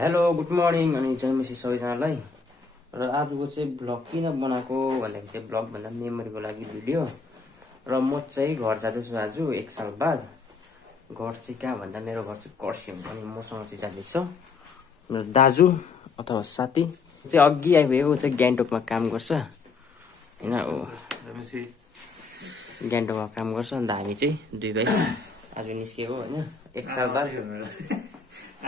Hello good morning अनि जयमसी सबैजनालाई। र आजको चाहिँ ब्लग किन बनाएको भन्दाखेरि चाहिँ ब्लग भन्दा मेमोरीको लागि भिडियो। र म चाहिँ घर जाँदैछु आज 1 साल बाद। घर चाहिँ कहाँ भन्दा मेरो घर चाहिँ कर्सियङ अनि मसँग चाहिँ जाँदैछ मेरो दाजु अथवा साथी चाहिँ अघि आइपुगेको चाहिँ गान्तोकमा काम गर्छ हैन। गान्तोकमा काम गर्छ अन्त हामी चाहिँ दुई भाइ आज निस्केको हैन 1 साल बाद। ल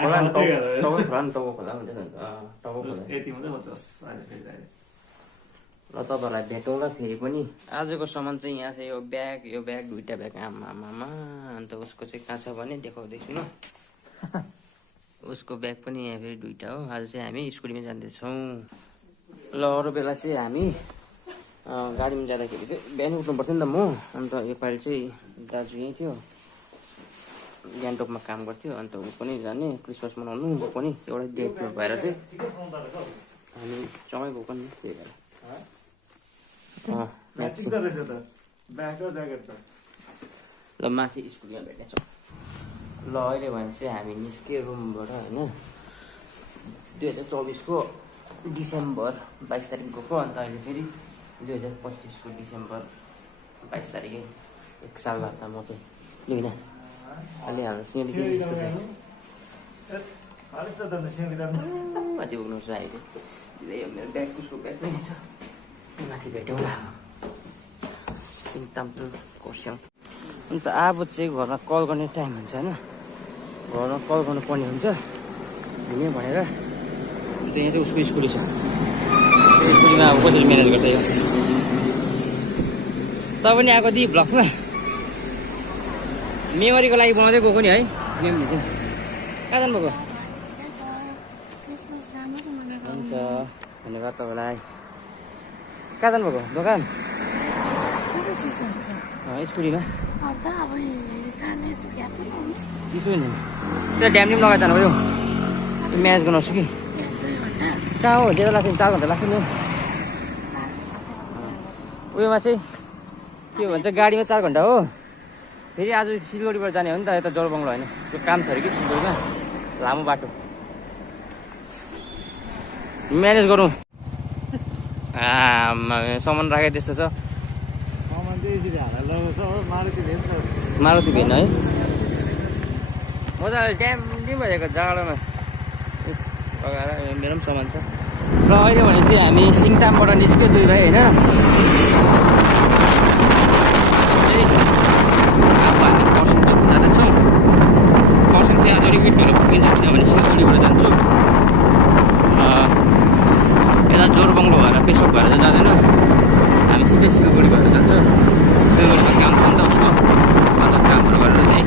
तपाईँहरूलाई भेटौँला फेरि पनि। आजको सामान चाहिँ यहाँ छ यो ब्याग दुईटा ब्याग आमामा। अन्त उसको चाहिँ कहाँ छ भने देखाउँदैछु ल। उसको ब्याग पनि यहाँ फेरि दुईटा हो। आज चाहिँ हामी स्कुटीमा जाँदैछौँ। ल अरू बेला चाहिँ हामी गाडीमा जाँदाखेरि चाहिँ बिहान उठ्नु पर्थ्यो नि त म। अन्त योपालि चाहिँ दाजु यहीँ थियो गान्तोकमा काम गर्थ्यो। अन्त ऊ पनि जाने क्रिसमस मनाउनु ऊ पनि एउटै डेटमा भएर चाहिँ हामी सँगै गएको नि त्यही भएर। ल माथि स्कुलमा भेट्नेछौँ। ल अहिले भने चाहिँ हामी निस्क्यो रुमबाट होइन 2024को डिसेम्बर 22 तारिक गएको। अन्त अहिले फेरि 2025को डिसेम्बर 22 तारिकै 1 साल बाद त म चाहिँ लिन अलि हाम्रो सिँढी माथि पुग्नु छ अहिले। मेरो ब्याग उसको ब्याग पनि छ माथि भेटौँला सिङतामपुर कर्सियङ। अन्त अब चाहिँ घरमा कल गर्ने टाइम हुन्छ होइन। घरमा कल गर्नुपर्ने हुन्छ हिँड्यो भनेर। अन्त यहाँ चाहिँ उसको स्कुल छ स्कुलमा अब कसरी म्यानेज गर्छ यो। त पनि आएको दि ब्लगमा मेमोरीको लागि बनाउँदै गएको नि है। मेमोरी चाहिँ कहाँ जानुभएको? हुन्छ धन्यवाद तपाईँलाई। कहाँ जानुभएको दोकान? स्कुटीमा चिसो नि त्यो ड्याम पनि लगाएर जानुभयो म्याच गर्नु आउँछु कि कहाँ हो? ज्यादा लाग्छ 4 घन्टा लाग्छ नि। उयोमा चाहिँ के भन्छ गाडीमा 4 घन्टा हो। फेरि आज सिलगढीबाट जाने हो नि त यता जोरबङ्गलो होइन। त्यो काम छ अरे कि सिलगढीमा लामो बाटो म्यानेज गरौँ। सामान राखे त्यस्तो छ मारुति भेन है। मजाले ड्याम भएको जाडोमा लगाएर मेरो पनि सामान छ। र अहिले भने चाहिँ हामी सिङतामबाट निस्क्यो दुई भाइ होइन। अब हामी कर्सियङतर्फ जाँदैछौँ। कर्सियङ चाहिँ आज अलिक ढिलो पुगिन्छ किनभने सिलगढीबाट जान्छु। यता जोरबङ्गलो भएर पेसोक भएर त जाँदैन हामी सिधै सिलगढी भएर जान्छ। सिलगढीमा काम छ नि त उसको। अन्त कामहरू गरेर चाहिँ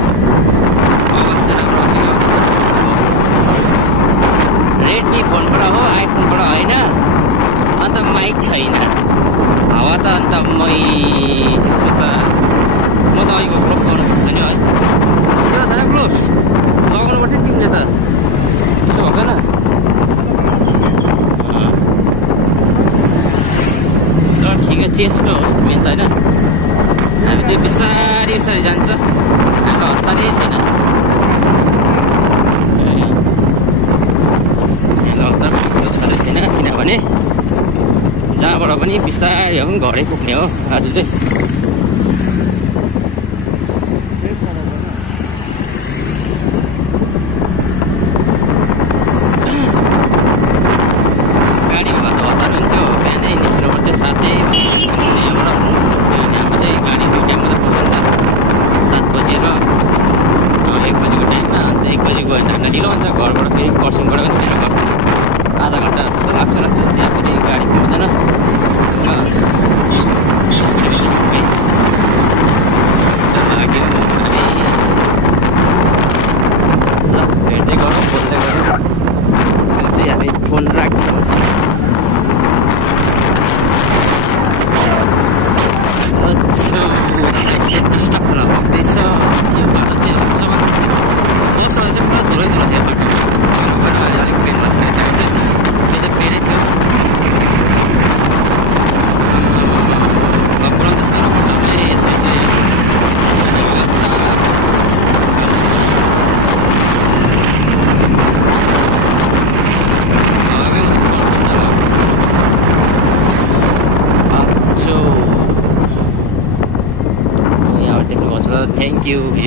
रेडमी फोनबाट हो आइफोनबाट होइन। अन्त माइक छैन हावा त अन्त त्यस्तो त म त अहिलेको ग्लोभ लगाउनु पर्छ नि है। त्यो छैन ग्लोभ्स लगाउनु पर्थ्यो नि तिमीले त त्यसो भएको छैन। ल ठिकै चेस्टमा हो मेन त होइन। हामी चाहिँ बिस्तारै जान्छ हाम्रो हतारै छैन। हतार छँदै छैन किनभने जहाँबाट पनि बिस्तारै हो घरै पुग्ने हो आज चाहिँ। ढिलो हुन्छ घरबाट फेरि कर्सियङबाट पनि मेरो घर आधा घन्टा जस्तो लाग्छ त्यहाँ फेरि गाडी पाउँदैन।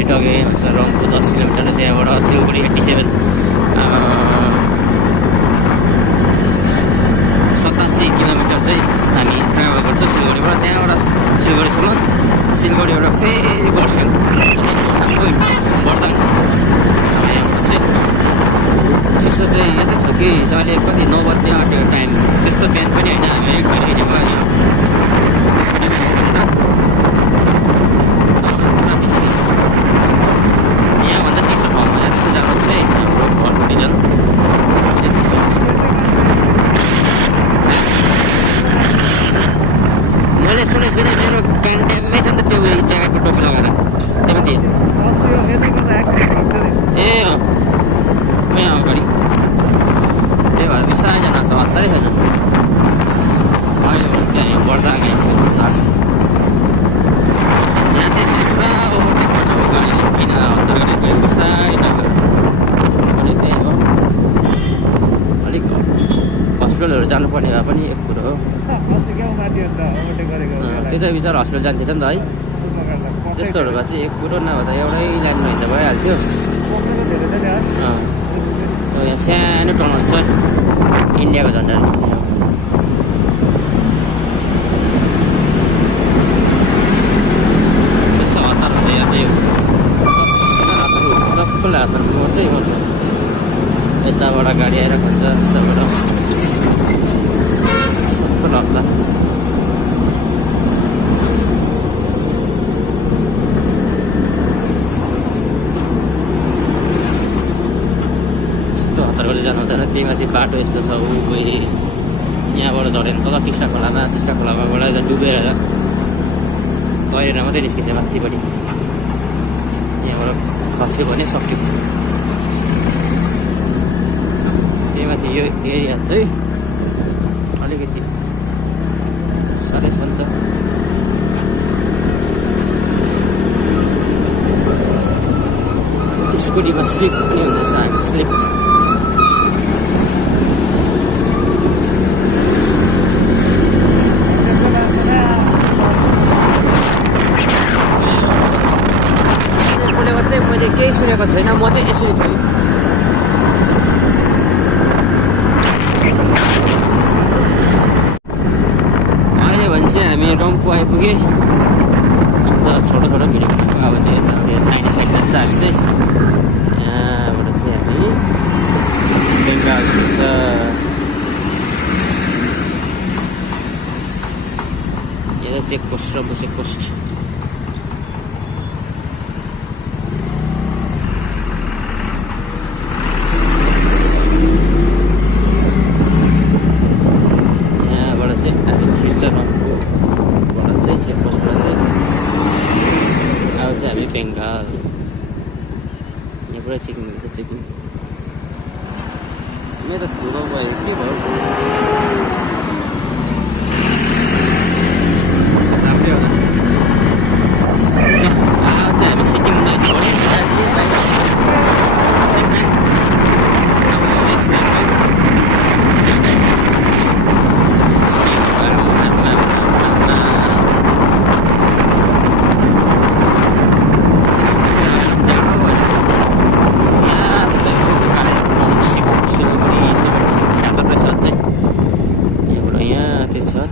अलिक अघि हुन्छ रङको 10 किलोमिटर छ यहाँबाट सिलगढी 87 87 किलोमिटर चाहिँ हामी ट्राभल गर्छौँ सिलगढीबाट त्यहाँबाट सिलगढीसम्म सिलगढीबाट फेरि खरसाङ बर्दाङ यहाँबाट चाहिँ चिसो चाहिँ यति छ कि अहिले कति 9 बज्ने आँट्यो टाइम त्यस्तो बिहान पनि होइन हामी एक बजी हिँडेको यहाँ यहाँभन्दा चिसो ठाउँमा त्यस्तो जानु चाहिँ हाम्रो घरपट्टि झन् चिसो हुन्छ मैले सुनेको छुइनँ मेरो कान ड्याम्मै छ नि त त्यो ज्याकेटको टोपी लगाएर त्यही ए यहाँ अगाडि त्यही भएर बिस्तारै जानु छ हतारै छैन अहिले चाहिँ बर्दाङ यहाँ चाहिँ पुरा ओभरटेक गर्छ गाडी किन हतार गाडी गयो बिस्तारै जानु अलिक त्यही हो अलिक हस्पिटलहरू जानुपर्ने भए पनि एक कुरो हो त्यो त बिचरा हस्पिटल जान्थ्यो नि त है त्यस्तोहरू भए चाहिँ एक कुरो नभए त एउटै लाइनमा हिँड्दा भइहाल्थ्यो यहाँ सानो टनल छ इन्डियाको झन्डा रहेछ त्यस्तो हतार हुन्छ यहाँ चाहिँ सबैलाई हतार चाहिँ हुन्छ यताबाट गाडी आइरहेको हुन्छ यताबाट सबै हतार हतारबाट जानु हुँदैन त्यही माथि बाटो यस्तो छ ऊ गए यहाँबाट झरेर तल टिस्टा खोलामा गएर डुबेर तैरेर मात्रै निस्किन्छ माथिपट्टि यहाँबाट खस्यो भने सक्यो त्यही माथि यो एरिया चाहिँ अलिकति साह्रै छ नि त स्कुटीमा स्लिप पनि हुँदैछ हामी स्लिप मैले केही सुनेको छैन म चाहिँ यसरी छु अहिले भने चाहिँ हामी रम्फू आइपुगेँ अन्त छोटो भिडियो अब चाहिँ यता दाहिने साइड जान्छ हामी चाहिँ यहाँबाट चाहिँ हामी बेङ्गाल छिर्छ यो चेकपोस्ट रम्फू चेकपोस्ट बेङ्गाल यहाँ पुरा चेकिङ हुन्छ चेकिङ मेरो धुलो भयो के भयो राम्रै होला चाहिँ हामी सिक्किमलाई छोडेँ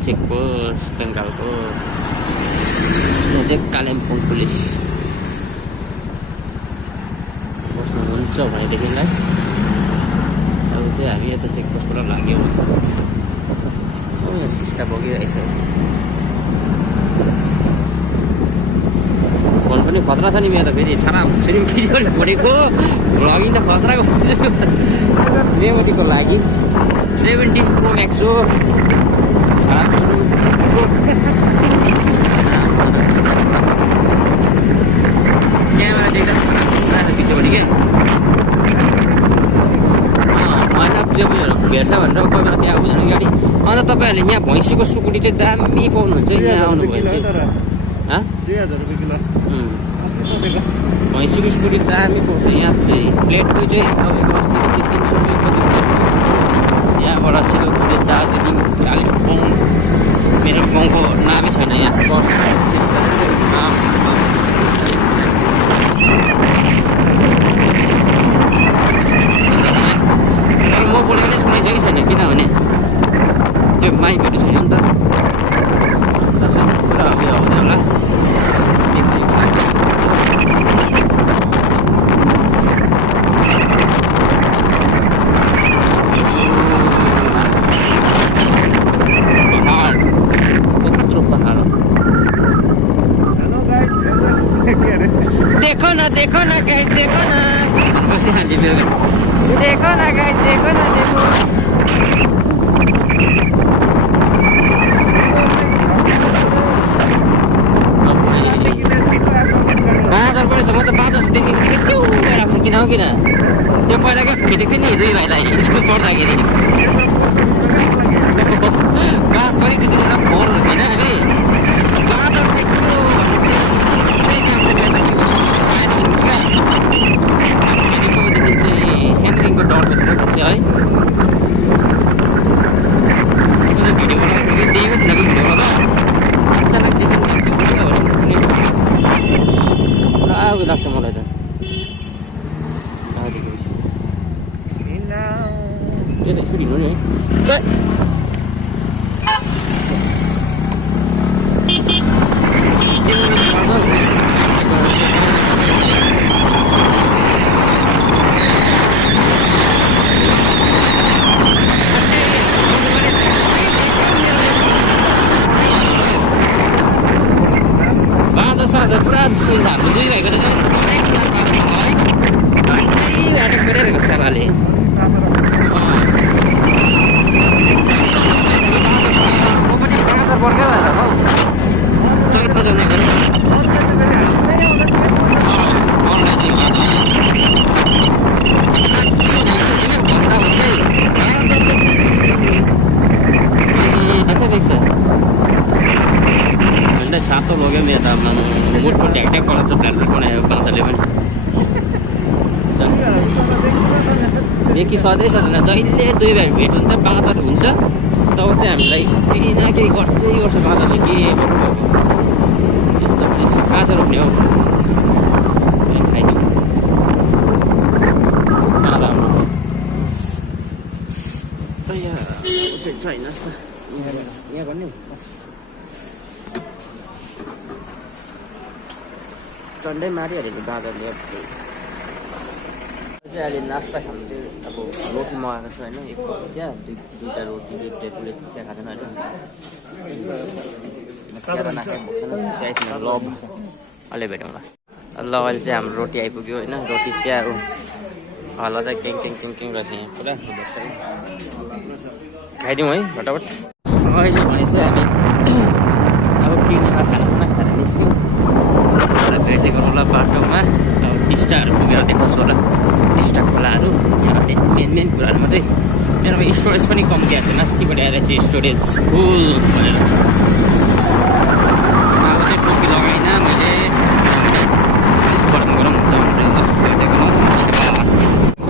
चेकपोस्ट बेङ्गालको यो चाहिँ कालिम्पोङ पुलिस बस्नुहुन्छ भनेदेखिलाई अब चाहिँ हामी यता चेकपोस्टबाट लाग्यौँ टिस्टा बगिरहेको फोन पनि खतरा छ नि मेरो त फेरि छाडा फेरि फिजिकली फोडेको भ्लगिङ त खतराको हुन्छ मेमोरीको लागि 17 Pro Max हो क्यामेरा देख्दा पिछेपट्टि के होइन भेट्छ भनेर कोही बेला त्यहाँ आउँदैन गाडी अन्त तपाईँहरूले यहाँ भैँसीको सुकुटी चाहिँ दामी पाउनुहुन्छ यहाँ आउनुभयो भने चाहिँ भैँसीको स्कुटी दामी पाउँछ यहाँ चाहिँ प्लेटको चाहिँ तपाईँको अस्तिको 300 रुपियाँ यहाँबाट सिलगढी दार्जिलिङ कालिम्पोङ मेरो गाउँको नामै छैन यहाँ त्यो माइकहरू छैन नि त पुरा हबी आउँदैन होला देखो ना गाइस देखो ना देखो ना गाइस देखो ना देखो बाँदर पनि छ म त बाँदर देखेको थिएँ च्यु गएर आएको छ किन हो किन त्यो पहिला क्या खेदेको थिएँ नि दुई भाइलाई स्कुल पढ्दाखेरि क्लास पनि त्यति बेला 4 होइन अरे बाँदर देख्छु सानोदेखिको डर बसेको है भिडियो बनाएको देखेको थिइनँ भिडियोमा त अचानक देखेको पुरा उयो लाग्छ मलाई त स्पिड हिँड्नु नि है पुरा सुन्छ हाम्रो दुई भाइको त अट्याक गरिरहेको सालाले वर्कै भएर हौ चैतमा जाने देख्छ सातो लग्यो मेरो त मुटु ढ्याक्ट्याक पलाउँछ प्लान्टर बनायो बाँदरले पनि देखि सधैँ सधैँ जहिले दुई भाइ भेट हुन्छ बाँदर हुन्छ तब चाहिँ हामीलाई केही न केही गर्छै गर्छ बाँदरले के त्यस्तो पनि कहाँ चाहिँ रोप्ने हो खाइदिउँ राम्रो छैन यहाँ भन्ने चन्डै मारिहालेको बाँदरले चाहिँ अहिले नास्ता खानु चाहिँ अब रोटी मगाएको छु होइन एक कप चिया दुईवटा रोटी दुईवटा चिया खाँदैन होइन चिया लभ अहिले भेटौँला ल अहिले चाहिँ हाम्रो रोटी आइपुग्यो होइन रोटी चिया हल्ला चाहिँ केङ केङ केङ केङ रहेछ यहाँ पुरा खाइदिउँ है फटाफट अहिले भनेपछि हामी अब पिकनिकमा खाना निस्क्यौँ भेटेको होला बाटोमा अब टिस्टाहरू पुगेर देखाउँछु होला टिस्टा खोलाहरू यहाँ मेन कुराहरू मात्रै मेरोमा स्टोरेज पनि कम्ती आएको छैन त्यतिबाट आएर चाहिँ स्टोरेज फुल भनेर अब चाहिँ टोपी लगाइनँ मैले गरम गरम हुन्छ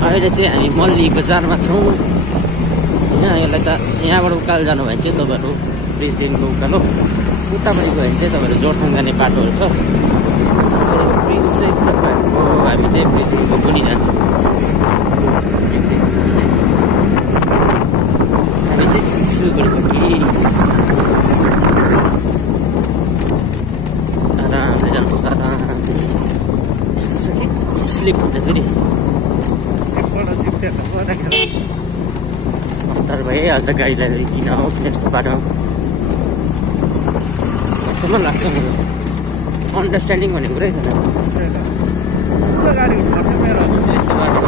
अहिले चाहिँ हामी मल्ली बजारमा छौँ होइन यसलाई त यहाँबाट उकालो जानु भयो भने चाहिँ तपाईँहरू ब्रिजदेखिको उकालो उतापट्टि गयो भने चाहिँ तपाईँहरू जोरथाङ जाने बाटोहरू छ ब्रिज चाहिँ तपाईँहरूको हामी चाहिँ ब्रिजदेखिको पनि जान्छौँ हामी चाहिँ सिलगढीपट्टि आरामले जानुपर्छ आरामले यस्तो छ कि स्लिप हुन्छ फेरि हतार भइहाल्छ गाडीलाई किन हो किन यस्तो बाटो अचम्म लाग्छ मेरो अन्डरस्ट्यान्डिङ भन्ने कुरै छैन यस्तो बाटो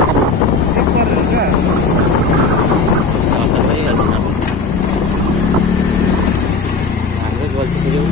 हतार भइहाल्छ हाम्रै गल्ती थियो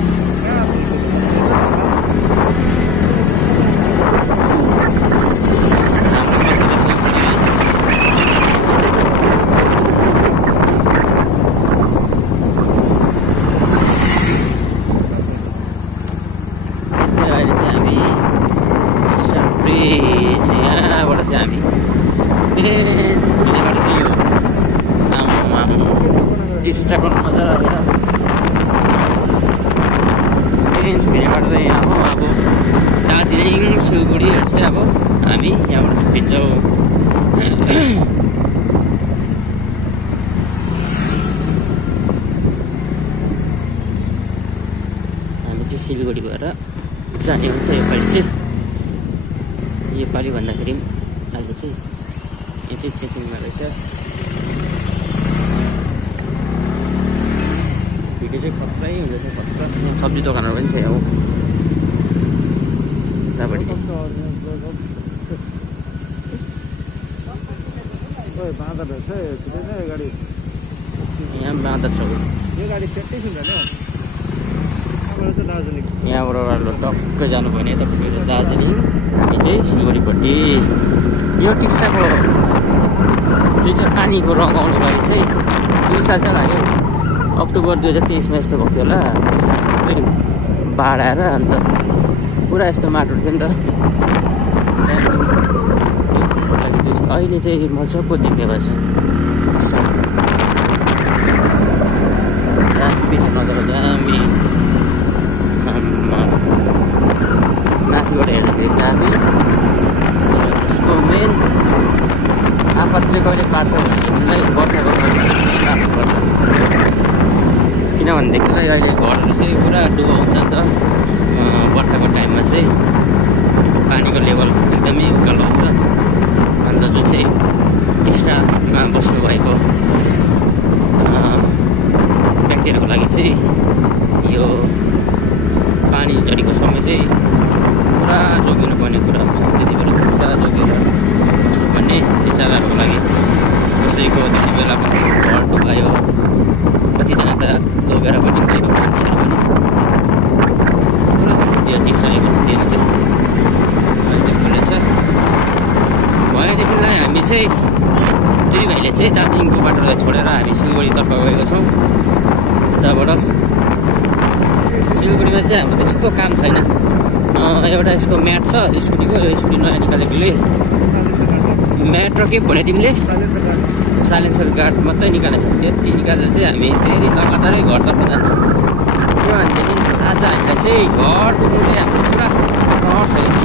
टिस्टाको मजा लागेर ट्रेन छुट्नेबाट चाहिँ यहाँ हो अब दार्जिलिङ सिलगढीहरू चाहिँ अब हामी यहाँबाट छुट्टिन्छौँ सिलगढी भएर जाने हो त योपालि चाहिँ। योपालि भन्दाखेरि अहिले चाहिँ यो चाहिँ चेकिङमा रहेछ। भिडियो चाहिँ खत्रै हुँदैछ, खतरा। यहाँ सब्जी दोकानहरू पनि छ यहाँ हो उतापट्टि। यहाँ बाँदर छ। यहाँबाट टक्कै जानु भयो भने यतापट्टि दार्जिलिङ, यो चाहिँ सिलगढीपट्टि। यो टिस्टाको जुन चाहिँ पानीको रगाउनुको लागि चाहिँ 2 साल चाहिँ लाग्यो। अक्टोबर 2023मा यस्तो भएको थियो होला, बाढ आएर अन्त पुरा यस्तो माटो थियो नि त। अहिले चाहिँ मजाको देख्ने भएछ। पछि नजर दामी, माथिबाट हेर्दाखेरि दामी। यसको मेन आफत चाहिँ कहिले पार्छ भनेदेखिलाई बर्खाको राख्नुपर्छ। किनभनेदेखिलाई अहिले घरहरू चाहिँ पुरा डुबो हुन्छ नि त। बर्खाको टाइममा चाहिँ पानीको लेभल एकदमै उकालो हुन्छ। अन्त जुन चाहिँ टिस्टामा बस्नुभएको व्यक्तिहरूको लागि चाहिँ यो पानी झरीको समय चाहिँ पुरा जोगिनु पर्ने कुरा हुन्छ। त्यति बेला चाहिँ पुरा जोगेर भन्ने विचारहरूको लागि कसैको त्यति बेला कसैको घर डुबायो, कतिजना त लगेर पनि गएको मान्छेहरू पनि पुरा त्यो टिस्टाको दिएर चाहिँ अहिले खोलेछ। भनेदेखिलाई हामी चाहिँ दुई भाइले चाहिँ दार्जिलिङको बाटोलाई छोडेर हामी सिलगढीतर्फ गएको छौँ। उताबाट सिलगढीमा चाहिँ हाम्रो त्यस्तो काम छैन। एउटा यसको म्याट छ स्कुटीको, यो स्कुटी नयाँ निकालेकोले म्याट र के भने तिमीले साइलेन्सर गार्ड मात्रै निकालेको छ। त्यति निकालेर चाहिँ हामी फेरि लगातारै घरतर्फ जान्छौँ। त्यो भनेदेखि आज हामीलाई चाहिँ घर पुग्नुले हाम्रो पुरा छ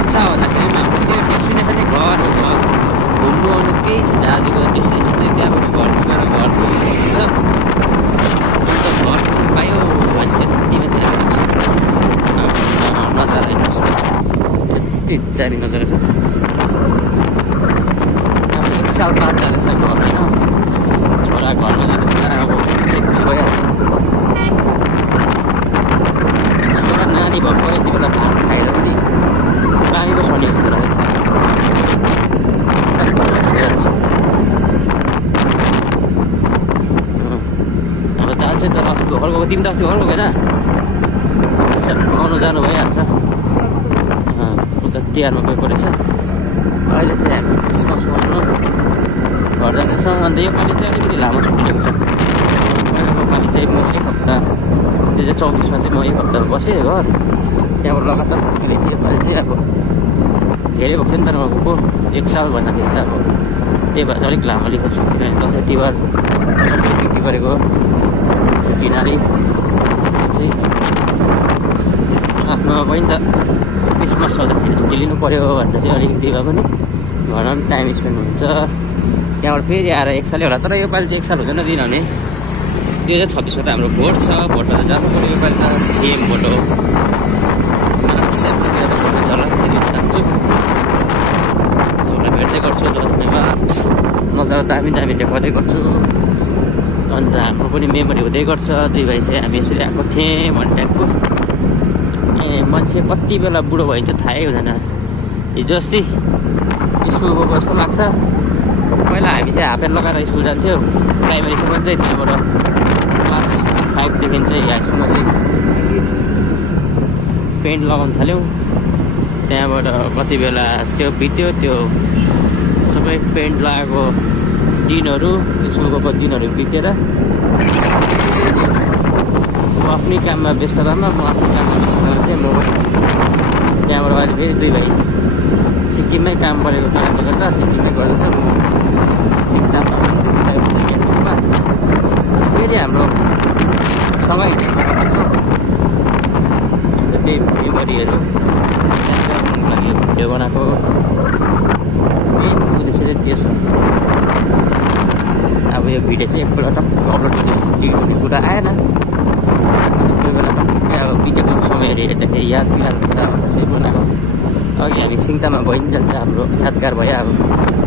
इच्छा हुँदाखेरि हाम्रो त्यो डेस्टिनेसनै घर हो। घुम्नु आउनु केही छैन। आजको डेस्टिनेसन चाहिँ त्यहाँबाट घर पुगेर घर पुग्नु हुन्छ। अन्त घर पुग्नु पायो भने त्यतिमा चाहिँ नजारा हेर्नुहोस्, यति जारी नजारा छ। अब 1 साल बाद जाँदैछ घर होइन, छोरा घरमा जाँदैछ। अब खुसी भइहाल्छ। एउटा नानी भएको यति बेला भात खाएर पनि नानीको सनी कुरा रहेछ। अब दाल चाहिँ त अस्ति भर्खर गएको, तिमी त अस्ति भर्खर गएर आउनु जानु भइहाल्छ। उता तिहारमा गएको रहेछ। अहिले चाहिँ हामी क्रिसमस मनाउनु घर जाँदैछौँ। अन्त योपालि चाहिँ अलिकति लामो छुट्टी लिएको छ। योपालि चाहिँ म 1 हप्ता 2024मा चाहिँ म 1 हप्ता बसेँ घर। त्यहाँबाट लगातार फर्किँदै थिएँ। योपालि चाहिँ अब धेरै भएको थियो नि त म गएको 1 साल भन्दाखेरि त। अब त्यही भएर अलिक लामो लिएको छु, किनभने दसैँ तिहार सबैले बिक्री गरेको किनाले चाहिँ आफ्नो पनि त क्रिसमस चल्दाखेरि छुट्टी लिनु पऱ्यो भनेर चाहिँ अलिकति भए पनि घरमा पनि टाइम स्पेन्ड हुन्छ। त्यहाँबाट फेरि आएर 1 सालै होला। तर योपालि चाहिँ 1 साल हुँदैन, किनभने 2026मा त हाम्रो भोट छ। भोटमा त जानु पऱ्यो। योपालि त सिएम भोट हो। जान्छु तपाईँलाई भेट्दै गर्छु। धन्यवाद। नजारा दामी दामी देखाउँदै गर्छु। अन्त हाम्रो पनि मेमोरी हुँदै गर्छ। दुई भाइ चाहिँ हामी यसरी आएको थिएँ भन्ने टाइपको। मान्छे कति बेला बुढो भयो चाहिँ थाहै हुँदैन। हिजो अस्ति स्कुल गएको जस्तो लाग्छ। पहिला हामी चाहिँ हाफ प्यान्ट लगाएर स्कुल जान्थ्यौँ। प्राइमेरीसम्म चाहिँ त्यहाँबाट क्लास 5देखि चाहिँ हाईस्कुलमा चाहिँ पेन्ट लगाउनु थाल्यौँ। त्यहाँबाट कति बेला त्यो बित्यो, त्यो सबै पेन्ट लगाएको दिनहरू, स्कुल गएको दिनहरू बितेर म आफ्नै काममा व्यस्ततामा म आफ्नै काममा व्यस्ततामा थिएँ। म त्यहाँबाट अहिले फेरि दुई भाइ सिक्किममै काम गरेको कारणले गर्दा सिक्किममै गर्दैछ। म सिक्किममा फेरि हाम्रो सँगै घुम्न लाग्छौँ। अन्त त्यही मेमोरीहरू लागि भिडियो बनाएको मेन उद्देश्य चाहिँ त्यो छ। अब यो भिडियो चाहिँ एकपल्ट टक्क अपलोड गर्ने कुरा आएन। कोही बेला अब बितेको समयहरू हेर्दाखेरि यादगार हुन्छ भनेर चाहिँ बनाएको। अघि हामी सिङतामा भइ नि जान्छ हाम्रो यादगार भयो अब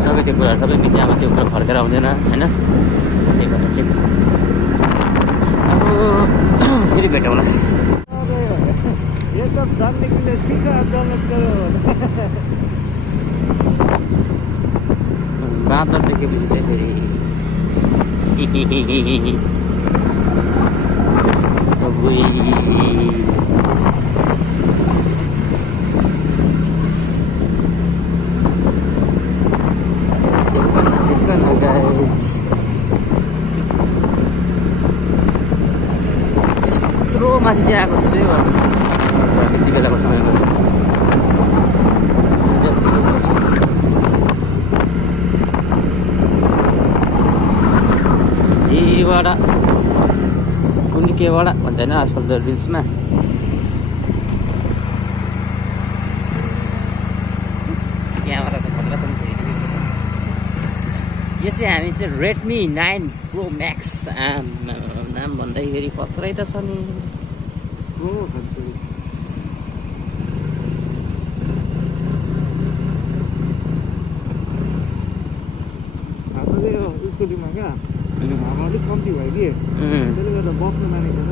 सबै त्यो कुराहरू सबै बित्यो अब त्यो कुरा फर्केर आउँदैन होइन। त्यही भएर चाहिँ अब फेरि भेटौँला। बाँदर देखेपछि चाहिँ फेरि यत्रो मान्छे आएको थियो त्यति बेलाको समयमा केवाडा कुन केवाडा भन्छ होइन आजकल त रिल्समा। क्यामेरा त खतरा पनि यो चाहिँ हामी चाहिँ रेडमी 9 प्रो म्याक्स नाम भन्दाखेरि खतरै त छ नि प्रो स्कुटीमा क्या अलिक कम्ती भयो कि त्यसले गर्दा बस्नु मानेको छ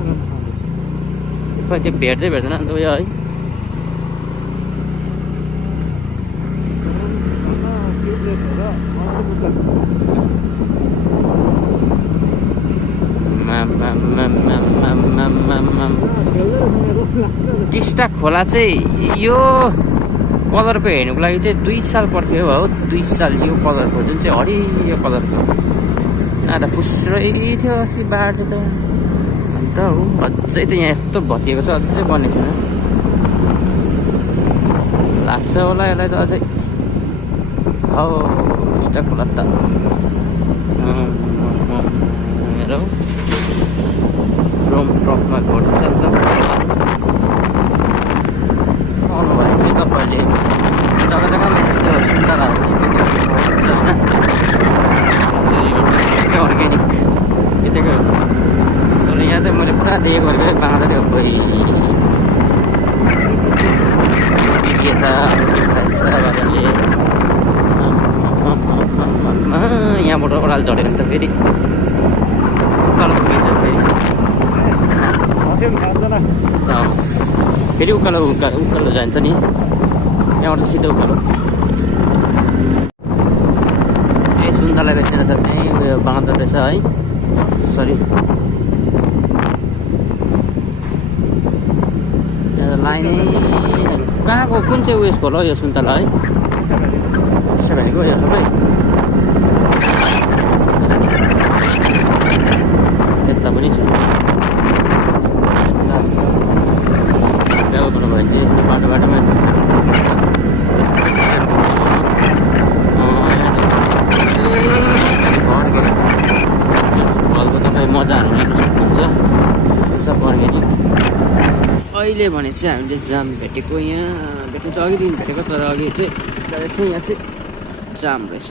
खै त्यो भेट्दै भेट्दैन नि त उयो है। टिस्टा खोला चाहिँ यो कलरको हेर्नुको लागि चाहिँ 2 साल पर्ख्यो हो 2 साल यो कलरको जुन चाहिँ हरियो कलरको त फुस्रै थियो अस्ति बाटो त अन्त हो अझै त यहाँ यस्तो भत्किएको छ अझै बनेको छैन लाग्छ होला यसलाई त अझै हो टिस्टा खोला त हेरौ ड्रोम ट्रकमा घोड्छ नि त आउनु भयो चाहिँ तपाईँले जग्गा जग्गामा यस्तो सुन्दरहरू अर्ग्यानिक यतिको तर यहाँ चाहिँ मैले पुरा देखेको बाँदर कोही यहाँबाट ओह्रालो झरेर त फेरि उकालो पुगिन्छ फेरि उकालो उकालो जान्छ नि यहाँबाट सिधै उकालो सुन्तला बेचेर त त्यहीँ उयो बाँदर रहेछ है सरी लाइनै कहाँको कुन चाहिँ उयसको होला यो सुन्तला है त्यसो भनेको यो सबै यता पनि छ गर्नुभयो भने चाहिँ यस्तो बाटो बाटोमा फलको तपाईँ मजाहरू लिन सक्नुहुन्छ सब अर्ग्यानिक। अहिले भने चाहिँ हामीले जाम भेटेको यहाँ भेट्नु चाहिँ अघिदेखि भेटेको तर अघि चाहिँ यहाँ चाहिँ जाम रहेछ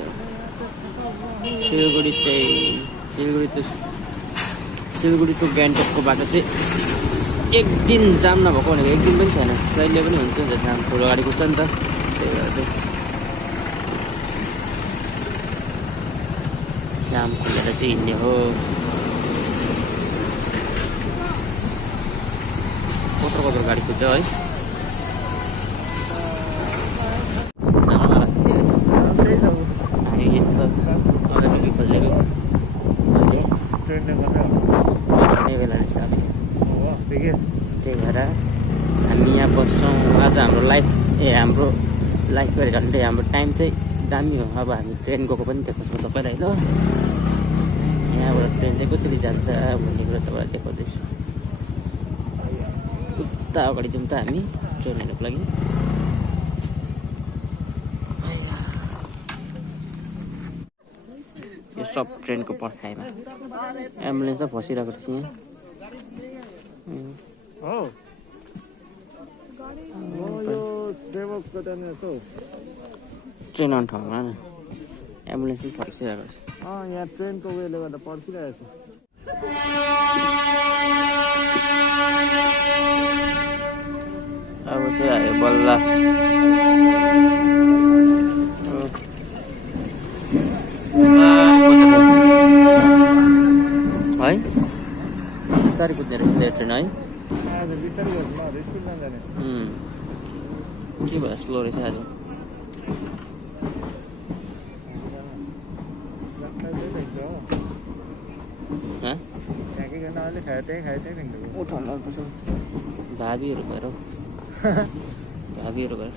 सिलगढी टु गान्तोकको बाटो चाहिँ एक दिन जाम नभएको भनेको एक दिन पनि छैन कहिले पनि हुन्छ नि त जाम ठुलो गाडी कुद्छ नि त त्यही भएर चाहिँ जाम खोलेर चाहिँ हिँड्ने हो। कत्रो गाडी कुद्छ है हामी यस्तो अगाडि खोलेको बेला रहेछ त्यही भएर हामी यहाँ बस्छौँ। आज हाम्रो लाइफ गरेर हाम्रो टाइम चाहिँ दामी हो। अब हामी ट्रेन गएको पनि देखाउँछौँ तपाईँलाई ल यहाँबाट ट्रेन चाहिँ कसरी जान्छ भन्ने कुरा तपाईँलाई देखाउँदैछु। उता अगाडि जाउँ त हामी ट्रेन हेर्नुको लागि। यो सब ट्रेनको पर्खाइमा एम्बुलेन्स त फसिरहेको रहेछ यहाँ ट्रेन आउने ठाउँमा एम्बुलेन्स पनि फर्किरहेको छ यहाँ ट्रेनको उयोले गर्दा पर्खिरहेको छ। अब चाहिँ आयो बल्ल है बिस्तारै कुद्ने रहेछ ट्रेन है आज बिस्तारै गर्नु म स्कुल जाने के भयो स्लो रहेछ आज भाबीहरू भएर भाबीहरू भएर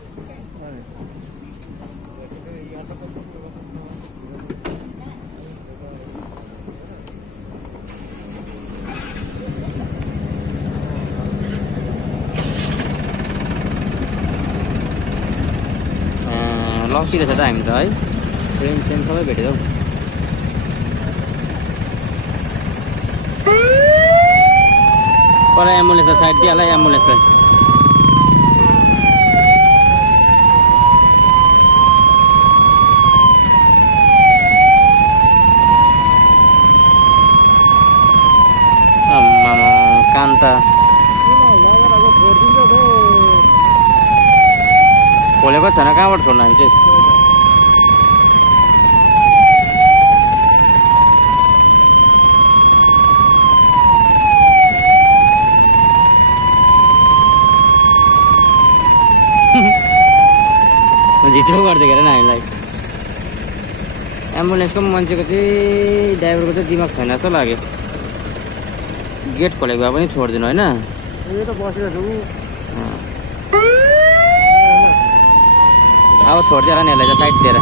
लक्की रहेछ त हामी त है ट्रेन ट्रेन सबै भेटेर पर एम्बुलेन्सलाई साइड दिइहाल है एम्बुलेन्सलाई कान्ता खोलेको छैन कहाँबाट छोड्नु हामी चाहिँ झिचो गरिदिएको हेर न हामीलाई एम्बुलेन्सको मान्छेको चाहिँ ड्राइभरको चाहिँ दिमाग छैन जस्तो लाग्यो गेट खोलेको भए पनि छोडिदिनु होइन अब छोडिदिएर नि यसलाई चाहिँ साइड दिएर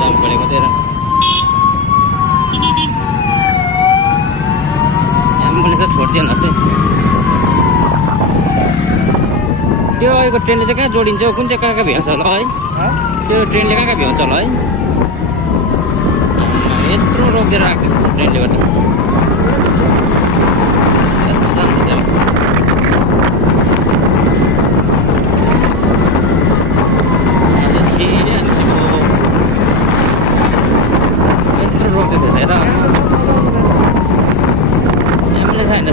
जाम खोलेको थियो छोडिदिनुहोस् त्यो अहिलेको ट्रेनले चाहिँ कहाँ जोडिन्छ कुन चाहिँ कहाँ कहाँ भ्याउँछ होला है त्यो ट्रेनले कहाँ कहाँ भ्याउँछ होला है यत्रो रोकिदिएर राखेको छ ट्रेनले गर्दा यत्रो रोकिदिएको छ हेर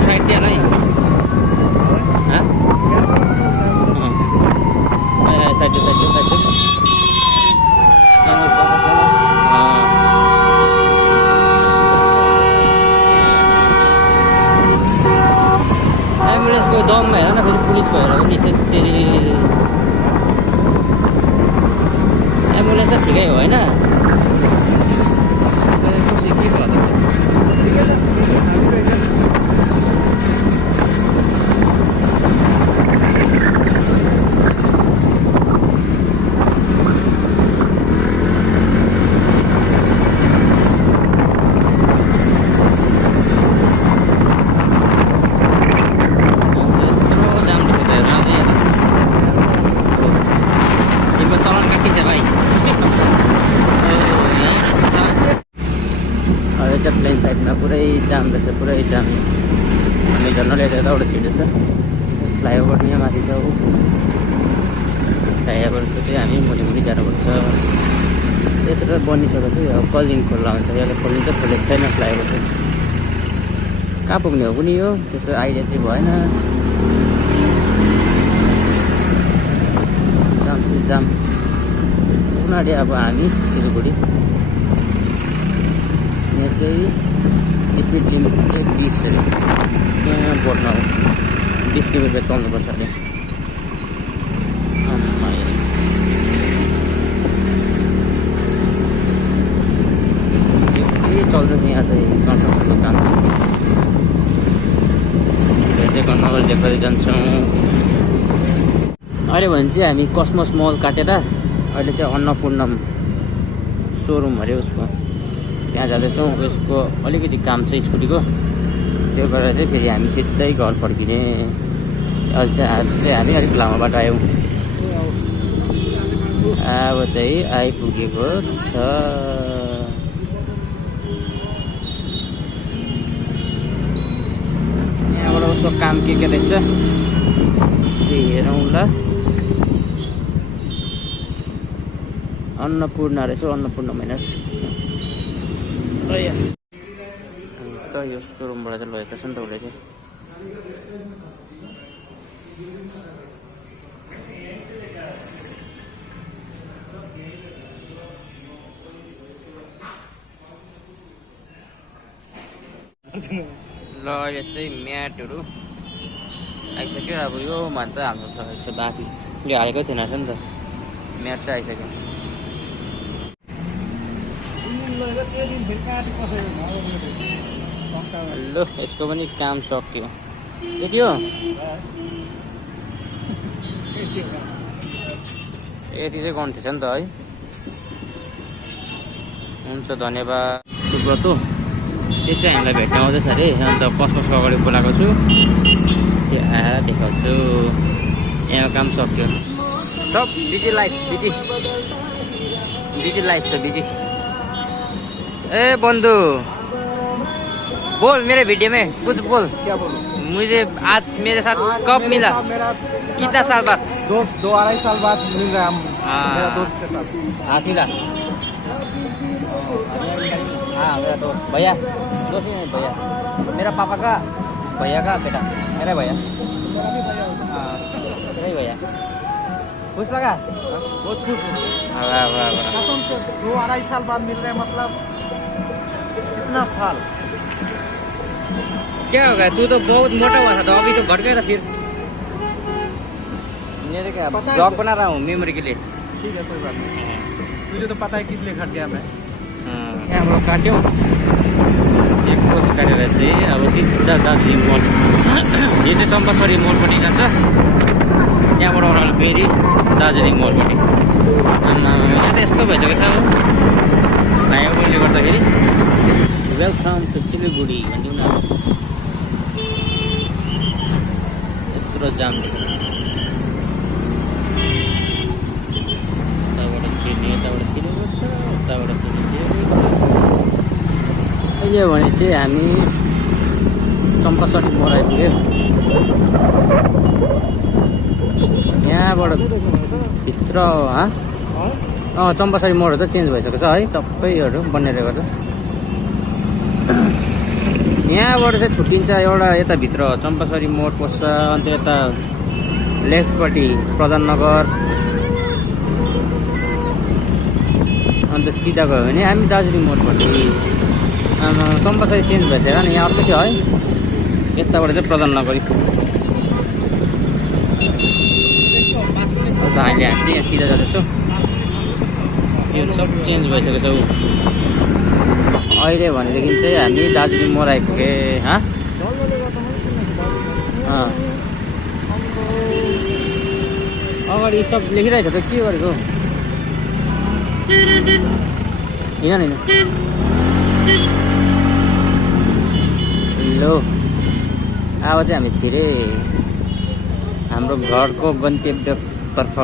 साइड दिएर है साइड एम्बुलेन्सको दममा हेर न फेरि पुलिसको हेर पनि त्यति एम्बुलेन्स त ठिकै हो होइन प्लेन साइडमा पुरै जाम रहेछ पुरै जाम हामी झन्डै यताबाट छिर्दैछ फ्लाइओभर यहाँ माथि छ फ्लाइओभरको चाहिँ हामी मुनि मुनि जानुपर्छ यत्रो बनिसकेको छ अब कलिङ खोल्ला हुन्छ यसले खोल्नु चाहिँ खोलेको छैन फ्लाइओभर चाहिँ कहाँ पुग्ने हो पनि यो त्यस्तो आइडिया चाहिँ भएन जाम जाम उनीहरूले अब हामी सिलगढी यहाँ चाहिँ स्पिड लिमिट चाहिँ 20 यहाँ बोर्डमा हो 20 किलोमिटर चल्नुपर्छ अरे के चल्दैछ यहाँ चाहिँ कन्स्ट्रक्सनको काम नगर देखाउँदै जान्छौँ अहिले भने चाहिँ हामी कस्मोस मल काटेर अहिले चाहिँ अन्नपूर्णम सोरुम अरे उसको त्यहाँ जाँदैछौँ उसको अलिकति काम चाहिँ स्कुटीको त्यो गरेर चाहिँ फेरि हामी सिधै घर फर्किने अहिले चाहिँ आज चाहिँ हामी अलिक लामो बाटो आयौँ अब चाहिँ आइपुगेको छ यहाँबाट उसको काम के रहेछ त्यो हेरौँ ल अन्नपूर्ण रहेछ अन्नपूर्ण माइनस त यो सोरुमबाट चाहिँ लगेको छ नि त उसले चाहिँ। ल अहिले चाहिँ म्याटहरू आइसक्यो। अब यो मान चाहिँ हाल्नु छ यसो बाँकी यो हालेको थिएन रहेछ नि त। म्याट चाहिँ आइसक्यो। ल यसको पनि काम सक्यो। यति हो, यति चाहिँ गर्नु थिएछ नि त है। हुन्छ धन्यवाद सुब्रत। त्यो चाहिँ हामीलाई भेट्न आउँदैछ अरे। अन्त कसको अगाडि बोलाएको छु, त्यो आएर देखाउँछु। यहाँ काम सक्यो। सब बिजी लाइफ, बिजी लाइफ छ बिजी। ए बंधु बोल मेरे वीडियो में कुछ बोल। क्या बोलूं? मुझे आज मेरे साथ कब मिला? कितना साल बाद? 2-2.5 साल बाद मिल रहा है मेरा दोस्त के साथ। हाथ मिला। हाँ मेरा दोस्त भैया, दोस्त ही नहीं भैया, मेरा पापा का भैया का बेटा, मेरा भैया। हाँ मेरा ही भैया। खुश लगा? बहुत खुश हूँ। वाह वाह वाह। कसम से 2-2.5 साल बाद मिल रहे हैं, मतलब कितना साल। क्या होगा? तू तो बहुत मोटा हुआ था तो अभी तो घट गया था फिर। मेरे क्या ब्लॉग बना रहा हूँ मेमोरी के लिए। ठीक है कोई बात नहीं, तुझे तो पता है किस लिए घट गया मैं। हाम्रो काट्यौँ चेकपोस्ट काटेर चाहिँ अब सिधा दार्जिलिङ मोड। यो चाहिँ चम्पासरी मोडपट्टि जान्छ, त्यहाँबाट ओह्रालो फेरि दार्जिलिङ मोडपट्टि। यहाँ त यस्तो भइसकेको छ अब फ्लाइओभरले गर्दाखेरि। वेलकम टु सिलगढी भनिदिउँ न। यत्रो जाम यताबाट छिर्ने, यताबाट छिर्नु छ, यताबाट छिर्नु। यो भने चाहिँ हामी चम्पासरी मोड आइपुग्यो। यहाँबाट भित्र चम्पासरी मोडहरू त चेन्ज भइसकेको छ है, सबैहरू बनिएर गर्छ। यहाँबाट चाहिँ छुट्टिन्छ एउटा यताभित्र चम्पासरी मोड पस्छ। अन्त यता लेफ्टपट्टि प्रधाननगर, अन्त सिधा गयो भने हामी दार्जिलिङ मोडपट्टि। चम्पासरी चेन्ज भइसक्यो नि, यहाँ अर्को थियो है। यताबाट चाहिँ प्रधाननगरी पुग्यो। अन्त अहिले हामी चाहिँ यहाँ सिधा जाँदैछौँ। यो सब चेन्ज भइसकेको छ। अहिले भनेदेखि चाहिँ हामी दार्जिलिङ मोड आइपुगे। अगाडि सब लेखिरहेको छ त के गरेको? हिँड हिँड। लो अब चाहिँ हामी छिरे हाम्रो घरको गन्तव्यतर्फ।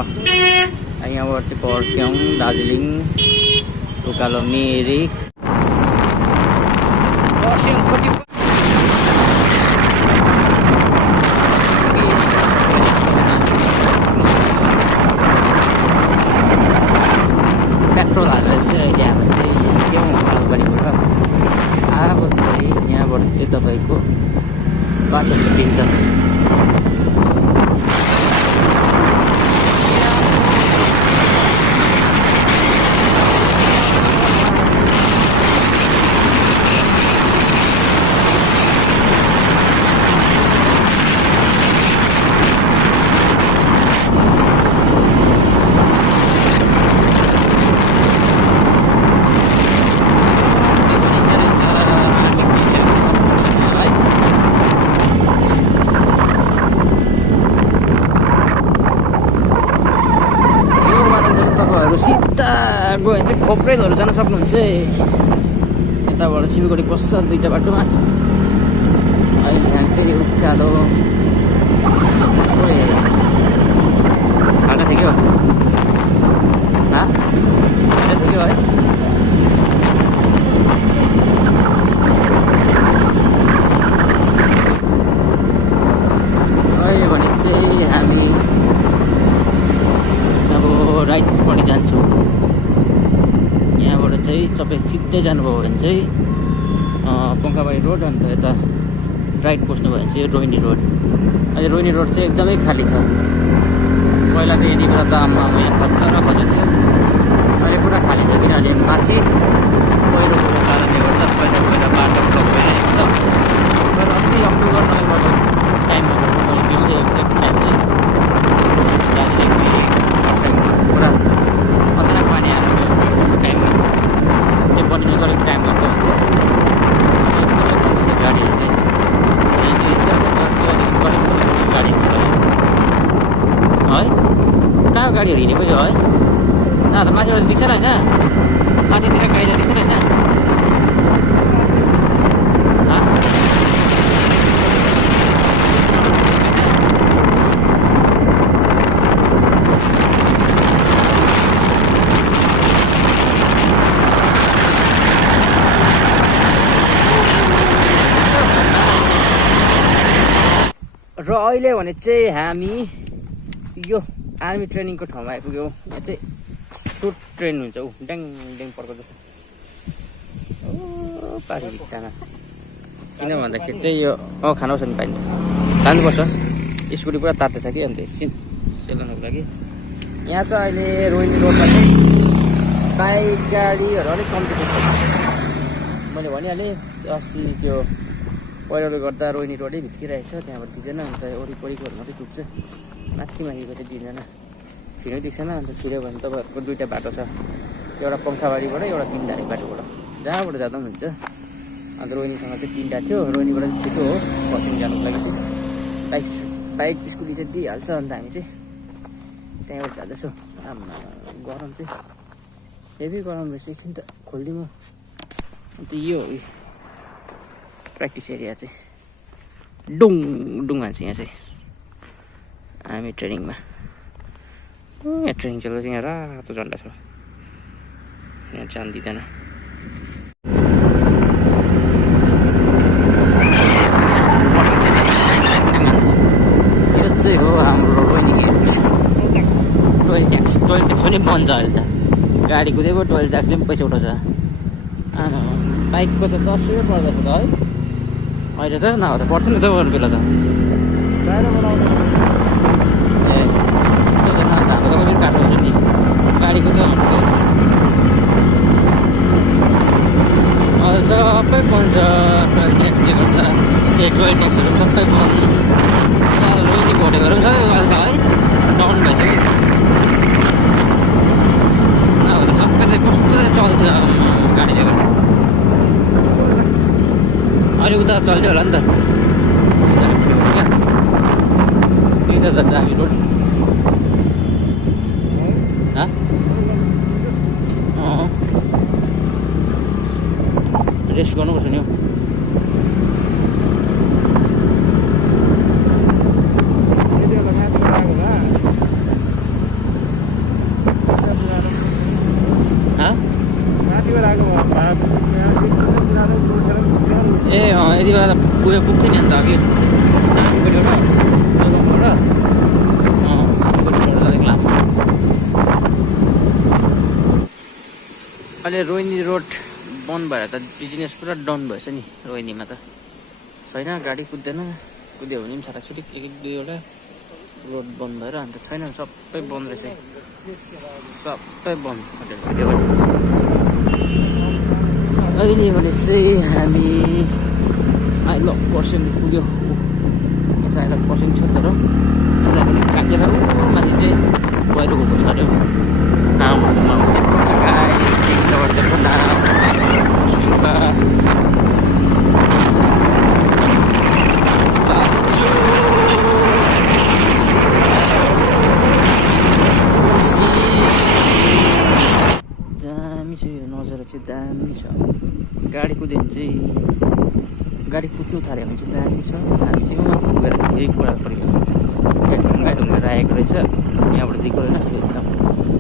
यहाँबाट चाहिँ पर्स्यौँ दार्जिलिङ, उकालो मिरिक, पर्स्यौँ 40। पेट्रोल हालेर चाहिँ अहिले हामी चाहिँ निस्क्यौँ आलुबारीबाट। अब चाहिँ यहाँबाट चाहिँ तपाईँको बाटो छुट्टिन्छ। सिधा गयो भने चाहिँ खोप्रेलहरू जान सक्नुहुन्छ। यताबाट सिलगढी पस्छ दुईवटा बाटोमा। अहिले यहाँ फेरि उकालो खाल्टा थियो क्या है। अहिले भने चाहिँ हामी अब राइटपट्टि जान्छौँ। यहाँबाट चाहिँ तपाईँ सिधै जानुभयो भने चाहिँ पङ्खाबारी रोड अन्त यता राइट पस्नु भयो भने चाहिँ रोहिणी रोड। अहिले रोहिणी रोड चाहिँ एकदमै खाली छ। पहिला त यति बेला त आम्मा यहाँ खच्चर थियो, अहिले पुरा खाली छ किनभने माथि पहिरोको कारणले गर्दा पहिला बाटो ब्लक भइरहेको छ। तर अस्ति अक्टोबर नोभेम्बरको टाइममा मैले बिर्सेँ एक्ज्याक्ट टाइम चाहिँ दार्जिलिङ खरसाङमा पुरा अचानक पानी आएको टाइममा त्यो बनिनु अलिक टाइम लाग्छ गाडीहरू चाहिँ गाडी है कहाँ गाडीहरू हिँडेको यो है न त माथिबाट देख्छ र होइन माथितिर गाडी देख्छ र होइन र अहिले भने चाहिँ हामी यो आर्मी ट्रेनिङको ठाउँमा आइपुग्यौँ। यहाँ चाहिँ सुट ट्रेन हुन्छ ऊ ड्याङ ड्याङ पर्को जस्तो पारी भित्तामा। किन भन्दाखेरि चाहिँ यो खाना नि पाइन्छ खानुपर्छ। स्कुटी पुरा तातो छ कि अन्त एकछिन सेलाउनुको लागि। यहाँ चाहिँ अहिले रोहिणी रोडमा चाहिँ बाइक गाडीहरू अलिक कम्ती छ। मैले भनिहालेँ अस्ति त्यो पहिरोले गर्दा रोहिणी रोडै भित्किरहेको छ, त्यहाँबाट दिँदैन। अन्त वरिपरिकोहरू मात्रै पुग्छ, माथि माथिको चाहिँ दिँदैन, छिटो दिँदैन। अन्त छिटो भने तपाईँहरूको दुईवटा बाटो छ, एउटा पङ्खाबारीबाट एउटा तिनधारे बाटोबाट जहाँबाट जाँदा पनि हुन्छ। अन्त रोहिणीसँग चाहिँ तिनवटा थियो, रोहिणीबाट चाहिँ छिटो हो खरसाङ जानुको लागि चाहिँ बाइक स्कुटी चाहिँ दिइहाल्छ। अन्त हामी चाहिँ त्यहाँबाट जाँदैछौँ। आमा गरम चाहिँ हेभी गरम रहेछ। एकछिन त खोलिदिउँ। अन्त यो प्र्याक्टिस एरिया चाहिँ डुङ हान्छ यहाँ चाहिँ हामी ट्रेनिङमा। यहाँ ट्रेनिङ चल्दा चाहिँ यहाँ रातो झन्डा छ, यहाँ जान दिँदैन। यो चाहिँ हो हाम्रो रोहिणी गेट। टोइलेट ट्याक्स पनि बन्छ अहिले त। गाडी कुदेको टोइलेट ट्याक्स पनि पैसा उठाउँछ। बाइकको त 10 रुपियाँ पर्दछ त है अहिले त, नभए त पर्छ नि त अरू बेला त। ए त्यो त हाम्रो त पनि काट्नु हुन्छ नि गाडीको त। अहिले सबै बन्छ टोइलेट ट्याक्सले गर्दा। टोइलेट ट्याक्सहरू सबै बन्द। रोहिणी घटेकोहरू पनि छ अहिले त है, डाउन भइसक्यो। नभए त सबै कस्तो चल्थ्यो गाडीले गर्दा। अहिले उता चल्थ्यो होला नि त, त्यही त दामी रोड। रेस्ट गर्नुपर्छ नि हौ। ए यति बेला त पुग्थ्यो नि अन्त अघि अहिले रोहिणी रोड बन्द भएर त बिजनेस पुरा डाउन भएछ नि रोहिणीमा त। छैन गाडी कुद्दैन, कुद्यो भने पनि छाटाछुटी एक दुईवटा रोड बन्द भएर अन्त छैन, सबै बन्द रहेछ, सबै बन्द। अहिले भने चाहिँ हामी आइलक पर्सेन्ट पुग्यो। आइलक पर्सेन्ट छ तर पनि काटेर माथि चाहिँ पहिरो गएको छ अरे कामहरूमा। दामी छ यो नजारा चाहिँ दामी छ। गाडी कुद्यो भने चाहिँ गाडी कुद्नु थाल्यो भने चाहिँ दामी छ। हामी चाहिँ उहाँ पुगेर यही कुरा पऱ्यो गाडी लिएर आएको रहेछ, यहाँबाट दिएको रहेन सबै एकदम।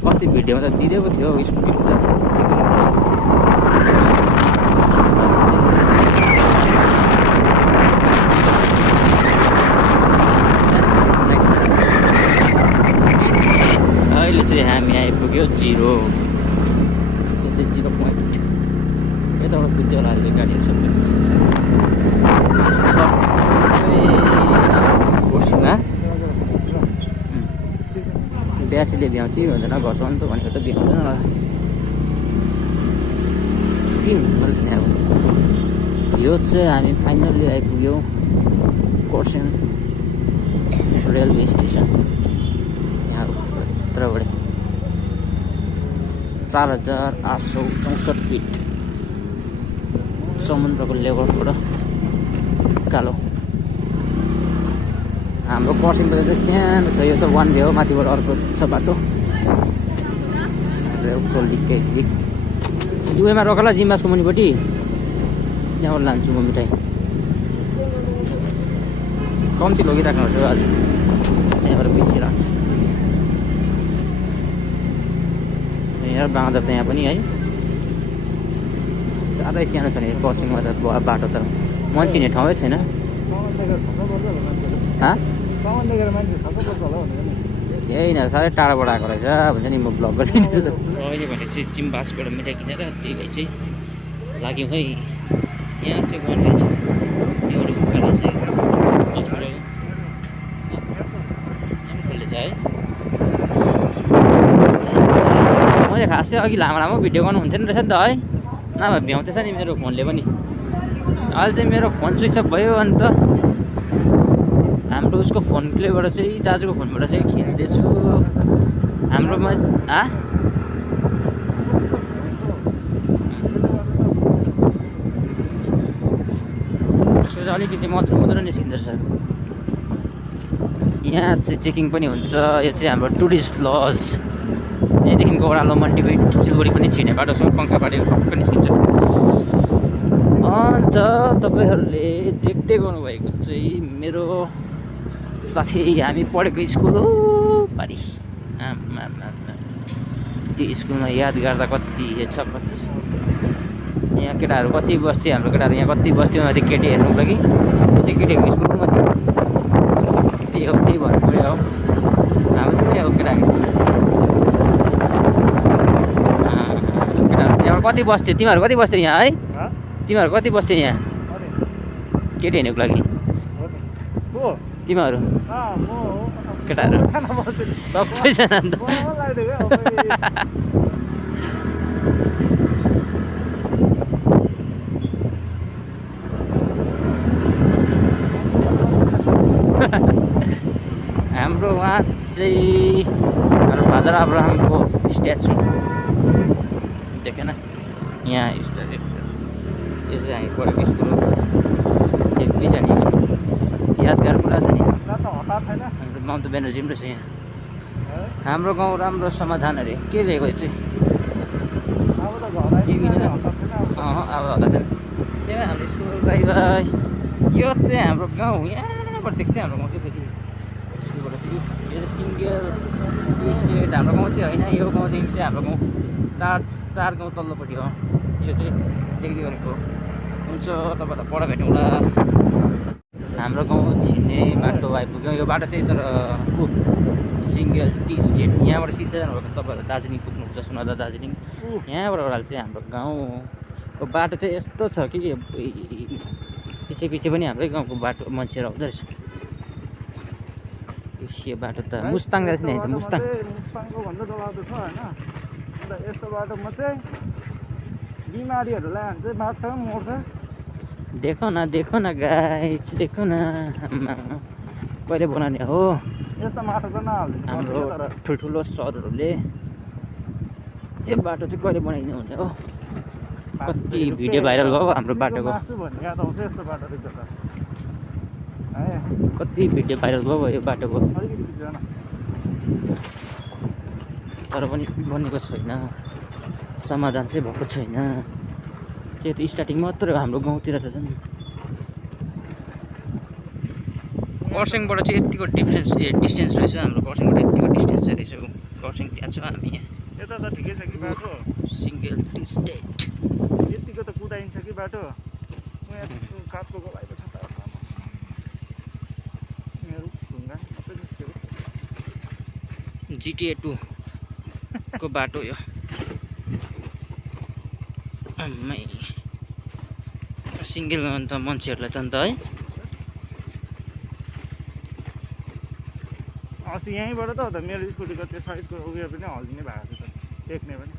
अस्ति भिडियोमा त दिँदैको थियो स्कुटीहरू त अहिले चाहिँ हामी आइपुग्यो 0 पोइन्ट। यताबाट कुद्यो होला अहिले गाडीहरू सबै कोर्सिङमा ब्याट्रीले भ्याउँछ हुँदैन घटाउनु त भनेको त भ्याउँदैन होला के हुनुपर्छ नि अब यो चाहिँ हामी फाइनल्ली आइपुग्यौँ कोर्सिङ रेलवे स्टेसन यहाँ भित्रबाट 4864 फिट समुद्रको लेभलबाट कालो हाम्रो कोर्सिङबाट चाहिँ सानो छ यो त वान वे हो माथिबाट अर्को छ बाटो रेलको लिक दुवैमा रोकला जिम्बासको मुनिपट्टि त्यहाँबाट लान्छु म मिठाई कम्ती लगिराख्नुपर्छ आज त्यहाँबाट पछि राख्छु यहाँ बाँधा त यहाँ पनि है साह्रै सानो छ नि कोर्सिङमा त बाटो त मान्छे हिँड्ने ठाउँै छैन यही न साह्रै टाढोबाट आएको रहेछ भन्छ नि म ब्लग गरिदिन्छु त अहिले भने चाहिँ जिम्बासबाट मिठाई किनेर त्यही भए चाहिँ लाग्यौँ है यहाँ चाहिँ वान वे छ एउटा उकालो चाहिँ खोल्दैछ है मैले खास चाहिँ अघि लामो लामो भिडियो गर्नु हुन्थ्यो नि रहेछ नि त है नभए भ्याउँदैछ नि मेरो फोनले पनि अहिले चाहिँ मेरो फोन स्विच अफ भयो अन्त हाम्रो उसको फोन प्लेबाट चाहिँ दाजुको फोनबाट चाहिँ खिच्दैछु हाम्रोमा अलिकति मधुरो निस्किँदो रहेछ यहाँ चाहिँ चेकिङ पनि हुन्छ यो चाहिँ हाम्रो टुरिस्ट लज यहाँदेखिको ओह्रालो मन्टिभेट सिलगढी पनि छिर्ने बाटोसँग पङ्खाबारी टक्क निस्किन्छ अन्त तपाईँहरूले देख्दै गर्नुभएको चाहिँ मेरो साथी हामी पढेको स्कुल हो पारी त्यो स्कुलमा याद गर्दा कति छ कति यहाँ केटाहरू कति बस्थ्यो हाम्रो केटाहरू यहाँ कति बस्थ्यो माथि केटी हेर्नुको लागि त्यो चाहिँ केटीहरूको स्कुल माथि चाहिँ हो त्यही भन्नु पऱ्यो हो हाम्रो चाहिँ अब केटाहरू त्यहाँबाट कति बस्थ्यो तिमीहरू कति बस्थ्यो यहाँ है तिमीहरू कति बस्थ्यो यहाँ केटी हेर्नुको लागि तिमीहरू केटाहरू सबैजना अन्त हाम्रो उहाँ चाहिँ हाम्रो फादर अब्राहमको स्ट्याचु देखेन यहाँ स्ट्याचु यो चाहिँ हामी पढेको स्कुल हो हेप्पी छ नि स्कुल यादगार पुरा छ नि हाम्रो माउन्ट बेनर्जी पनि रहेछ यहाँ हाम्रो गाउँ राम्रो समाधान अरे के लिएको यो चाहिँ अब हल्ला छैन त्यही हाम्रो स्कुल बाई बाई यो चाहिँ हाम्रो गाउँ यहाँबाट देख्छ हाम्रो गाउँ चाहिँ फेरि स्कुलबाट चाहिँ यो चाहिँ सिङ्गल स्टेट हाम्रो गाउँ चाहिँ होइन यो गाउँदेखि चाहिँ हाम्रो गाउँ चार गाउँ तल्लोपट्टि हो यो चाहिँ देख्दै गरेको हुन्छ तपाईँ त पर भेटौँला हाम्रो गाउँ छिर्ने बाटो आइपुग्यो यो बाटो चाहिँ तर सिङ्गल टी स्टेट यहाँबाट सिधै जानुभएको तपाईँहरू दार्जिलिङ पुग्नुहुन्छ सुनादा दार्जिलिङ यहाँबाट ओह्रालो चाहिँ हाम्रो गाउँको बाटो चाहिँ यस्तो छ कि पछि पछि पनि हाम्रै गाउँको बाटो मान्छेहरू आउँदो रहेछ यो बाटो त मुस्ताङ रहेछ नि त मुस्ताङ यस्तो बाटोमा चाहिँ बिमारीहरूलाई हान्छ बाटो मर्छ देखो न गाइस देखो न कहिले बनाउने हो यस्तो माटो त नहाल्नु हाम्रो ठुल्ठुलो सरहरूले यो बाटो चाहिँ कहिले बनाइदिनु हुने हो कति भिडियो भाइरल भयो हाम्रो बाटोको कति भिडियो भाइरल भयो यो बाटोको तर पनि बनेको छैन समाधान चाहिँ भएको छैन त्यो त स्टार्टिङ मात्रै हो हाम्रो गाउँतिर त झन् खरसाङबाट चाहिँ यतिको डिस्टेन्स रहेछ हाम्रो खरसाङबाट यतिको डिस्टेन्स चाहिँ रहेछ खरसाङ त्यहाँ छ हामी यहाँ यता त ठिकै छ कि बाटो सिङ्गल स्टेट यतिको त कुदाइन्छ कि बाटो काठको गोलाइको छ त मेरो ढुङ्गा मात्रै निस्क्यो GTA 2 को बाटो यो सिङ्गल अन्त मान्छेहरूलाई त अन्त है अस्ति यहीँबाट त मेरो स्कुटीको त्यो साइडको उयो पनि हल्लिने भएको थियो त टेक्ने पनि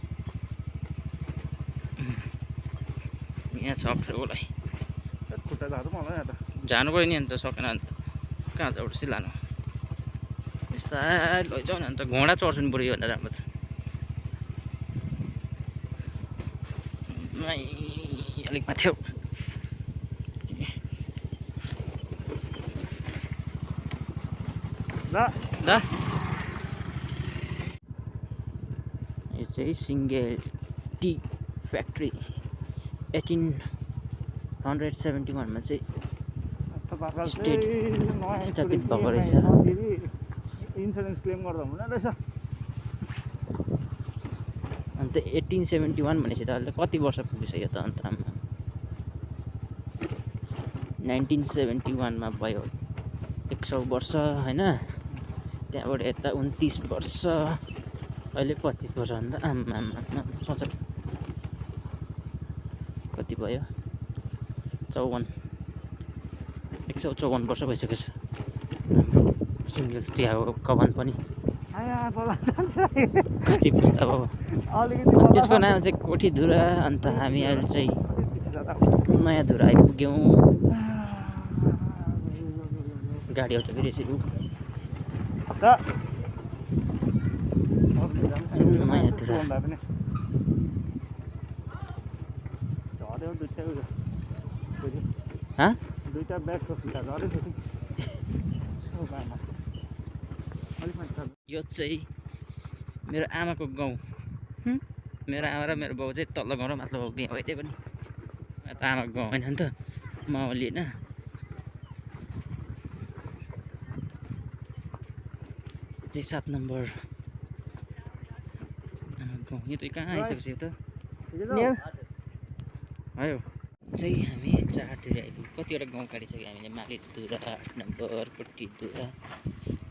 यहाँ छ अप्ठ्यारोलाई खुट्टा झार्नु मलाई यहाँ त जानु पऱ्यो नि अन्त सकेन अन्त कहाँ जाऊ चाहिँ लानु सायद लैजाउँ न अन्त घोडा चढ्छु नि बरु योभन्दा राम्रो त अलिक माथि ल यो चाहिँ सिङ्गल टी फ्याक्ट्री 1871 मा चाहिँ स्टेट स्थापित भएको रहेछ इन्सुरेन्स क्लेम गर्दा हुँदैन रहेछ अन्त 1871 भनेपछि त अहिले कति वर्ष पुगिसक्यो त अन्त 1971 मा भयो 100 वर्ष होइन त्यहाँबाट यता 29 वर्ष अहिले 25 वर्ष अन्त आमा सोच कति भयो 154 वर्ष भइसकेको छ हाम्रो सिङ्गल चियाको कमान पनि कति पुस्ता भयो त्यसको नाम चाहिँ कोठीधुरा अन्त हामी अहिले चाहिँ नयाँ धुरा आइपुग्यौँ गाडी आउँछ फेरि यसरी नयाँ धुरा दुईटा ब्यागको फिटा झरेछ यो चाहिँ मेरो आमाको गाउँ मेरो आमा र मेरो बाउ चाहिँ तल्लो गाउँ र माथिल्लो गाउँ बिहा भइदियो पनि त आमाको गाउँ होइन नि त माओली होइन चाहिँ 7 नम्बर आमाको गाउँ यो त कहाँ आइसकेको छ यो त आयो चाहिँ हामी 4 धुरा आइपुग्यौँ कतिवटा गाउँ काटिसक्यो हामीले मालिकधुरा 8 नम्बर कोठीधुरा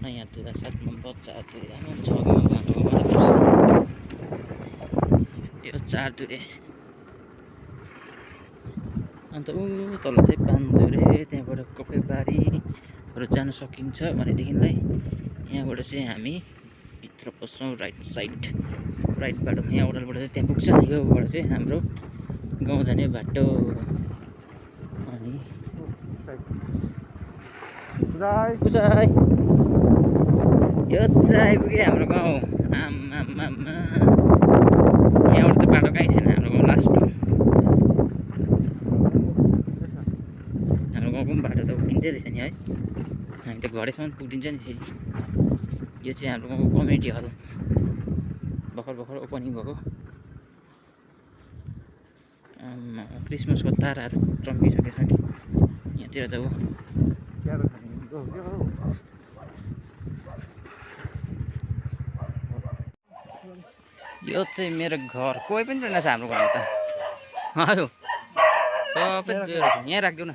नयाँ धुरा 7 नम्बर 4 धुरा 6 गाउँ यो 4 धुरे अन्त ऊ तल चाहिँ 5 धुरे त्यहाँबाट कफेबारीहरू जान सकिन्छ भनेदेखिलाई यहाँबाट चाहिँ हामी भित्र पस्छौँ राइट बाटो यहाँ ओडलबाट चाहिँ त्यहाँ पुग्छ योबाट चाहिँ हाम्रो गाउँ जाने बाटो अनि बुझाइ यो चाहिँ आइपुग्यो हाम्रो गाउँ आमामा यहाँबाट त बाटो कहीँ छैन हाम्रो गाउँ लास्ट हाम्रो गाउँको पनि बाटो त उक्किँदै रहेछ नि है हामी त घरैसम्म पुगिदिन्छ नि फेरि यो चाहिँ हाम्रो गाउँको कम्युनिटी हल भर्खर ओपनिङ भएको क्रिसमसको ताराहरू चम्किसकेको छ नि यहाँतिर त हो यो चाहिँ मेरो घर कोही पनि रहेन छ हाम्रो घरमा त हजुर सबै यहाँ राखिदेऊ न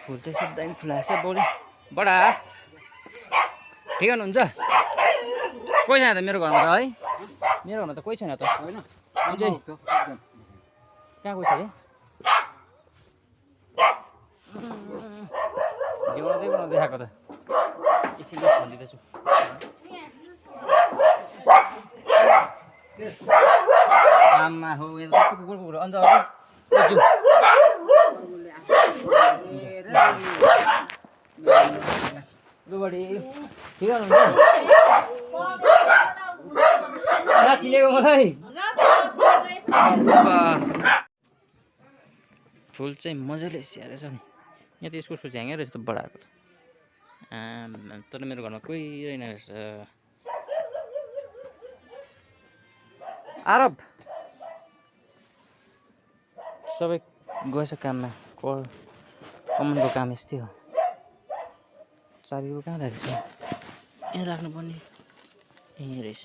फुल त यसो दामी फुलाएको छ बौली बडा ठिक हुनुहुन्छ कोही छैन त मेरो घरमा त है मेरो घरमा त कोही छैन त होइन कहाँ कोही छ अरे देखाएको त एकछिन खोलिदिँदैछु आमा हो कुकुर अन्त बडी ठिक हुनुहुन्छ नचिनेको मलाई फुल चाहिँ मजाले स्याहारेको छ नि यहाँ त यसको झ्याङ्गै रहेछ त बढाएको त तर मेरो घरमा कोही रहेन रहेछ आरब सबै गएछ काममा कमानको काम यस्तै हो चाबीको कहाँ राखेको छ यहाँ राख्नुपर्ने यहीँ रहेछ